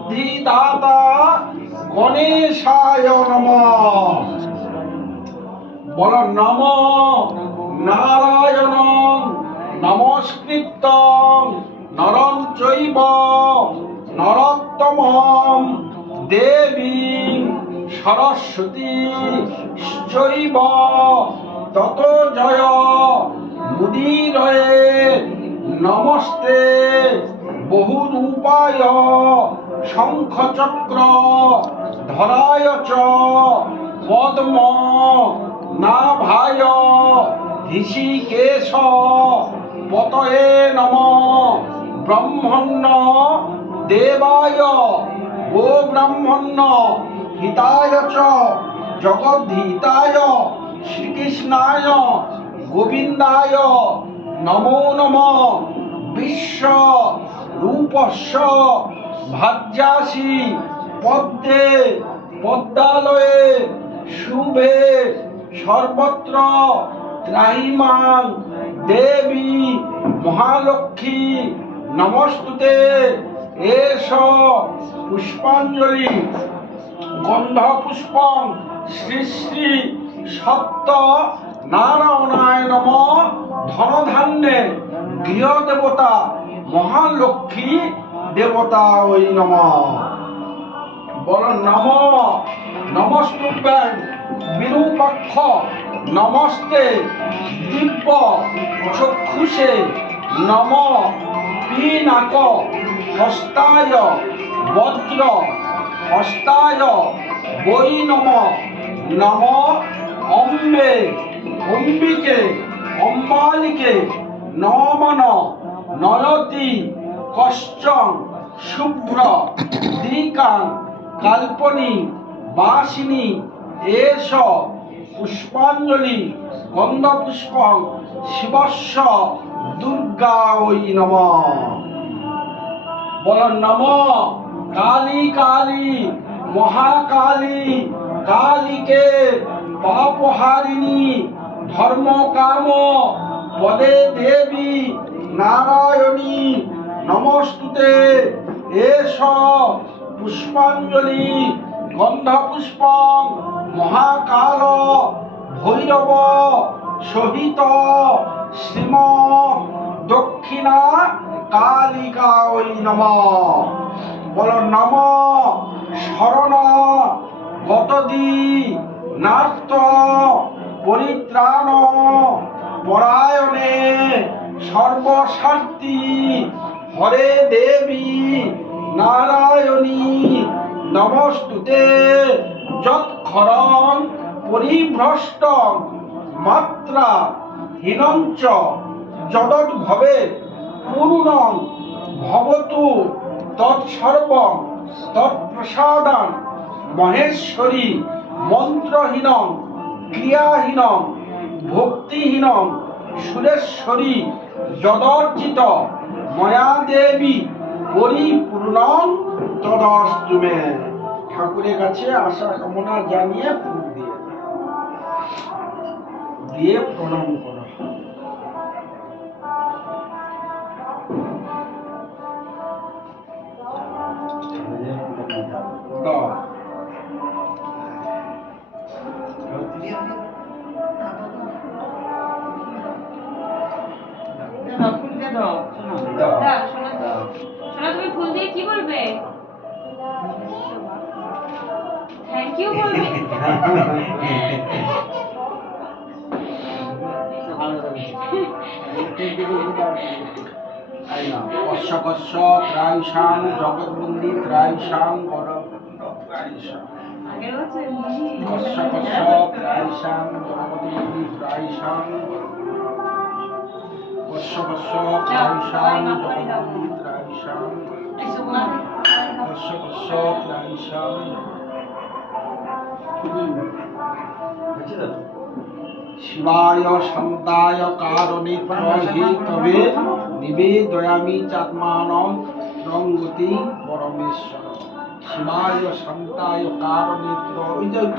সিদ্ধিদাতা গণেশায় নমঃ। বল নম নারায়ণং নমস্কৃত্যং নরং চৈব নরোত্তমং দেবীং সরস্বতী চৈব ততো জয় মুদিরয়ে নমস্তে বহুরূপায় শঙ্খচক্র ধরায় চ পদ্ম নাভায় ঋষিকেশ পতয়ে নমঃ। ব্রহ্মণ্য দেবায় গো ব্রাহ্মণ্য হিতায় চ জগদ্ধিতায় শ্রীকৃষ্ণায় গোবিন্দায় নমো নমঃ। বিশ্ব রূপস্য ভাজ্যাসি পদ্মে পদ্মালয়ে শুভে সর্বত্র ত্রাহিমাং দেবী মহালক্ষ্মী নমস্তুতে। এষ পুষ্পাঞ্জলি গন্ধ পুষ্পং শ্রী শ্রী সত্য নারায়ণায় নমঃ। ধনধান্যে গৃহদেবতা মহালক্ষ্মী দেবতা ওই নমঃ। বল নম নমস্তুভ্যাং বিরূপাক্ষ নমস্তে দিব্য চক্ষুষে নম। পিনাক হস্তায় বজ্র হস্তায় বৈ নম। নম অম্বে অম্বিকে অম্বালিকে নমন নয়তি কশ্চন শুভ্র দিকাং কাল্পনি বাসিনী। এষ পুষ্পাঞ্জলি গন্ধ পুষ্পং শিবস্য দুর্গা ওই নমঃ। বল নম কালী কালী মহাকালী কালীকে পাপহারিণী ধর্ম কাম পদে দেবী নারায়ণী নমস্তুতে। এষ পুষ্পাঞ্জলি গন্ধ পুষ্পং মহাকাল ভৈরব সহিত শ্রীম দক্ষিণা কালিকা ওই নমঃ। বল নম শরণ গতদি নার্ত পরিত্রাণ পরায়ণে সর্বস্বার্থী হরে দেবী নারায়ণী নমস্তুতে। যৎক্ষরং পরিভ্রষ্টং মাত্রা হীনঞ্চ যদদ্ভবে পূর্ণং ভবতু তৎসর্বং তৎপ্রসাদাং মহেশ্বরী। মন্ত্রহীনং ক্রিয়াহীনং ভক্তিহীনং সুরেশ্বরী যদর্চিত ময়া দেবী পরিপূর্ণং তদস্তু মে। ঠাকুরের কাছে আশা কামনা জানিয়ে ফুল দিয়ে প্রণাম করা। তুমি ফুল দিয়ে কি বলবে? থ্যাংক ইউ বলবে। কস্য কস্য ত্রায়ুষাং জগদ্বন্দি ত্রায়ুষাং বরবন্দ ত্রায়ুষাং। কস্য কস্য ত্রায়ুষাং জগদ্বন্দি ত্রায়ুষাং। কস্য কস্য ত্রায়ুষাং জগদ্বন্দি ত্রায়ুষাং। কস্য কস্য ত্রায়ুষাং। শিবায় শান্তায় কারণেত্রহি তবে নিবেদয়ামি চাত্মানং রঙ্গতি পরমেশ্বর। শিবায় শান্তায় কারণেত্র